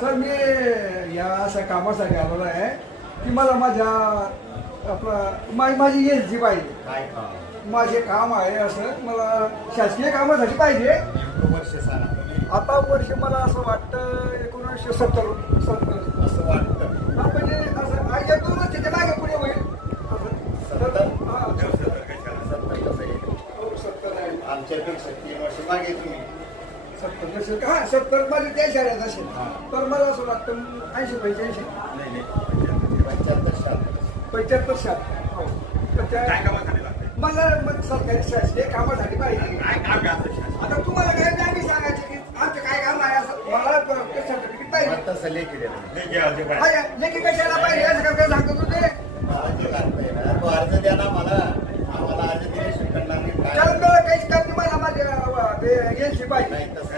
Sir मी या अशा कामासाठी आलेलो आहे की मला माझ्या माझी एलजी पाहिजे. काय काम? माझे काम आहे असं मला शासकीय कामासाठी पाहिजे. वर्ष सांगा. आता वर्ष मला असं वाटतं 1970 असं वाटतं. म्हणजे असं आयच्या 2 वर्षाच्या मागे पुढे होईल सत्तर? हां 70 कसं येईल? 70 आहे. आमच्यापेक्षा 3 वर्ष मागे तुम्ही. 70 नसेल का? 70 माझी त्या शाळेत असेल हां. तर मला असं वाटतं 80-85 नाही 75 75 शाळा हो तर त्या मला मग सरकारी शासकीय कामासाठी पाहिजे. आता तुम्हाला काय नाही सांगायचे की आमचं काय काम आहे असं मला सर्टिफिकेट पाहिजे. तसं लेखी द्या. लेखी कशाला पाहिजे असं काय सांगतो तू ते तो अर्ज द्या ना मला. आम्हाला अर्ज दिले शिकणार नाही. त्याला काहीच काम नाही. मला माझे एलसी पाहिजे. नाही तसं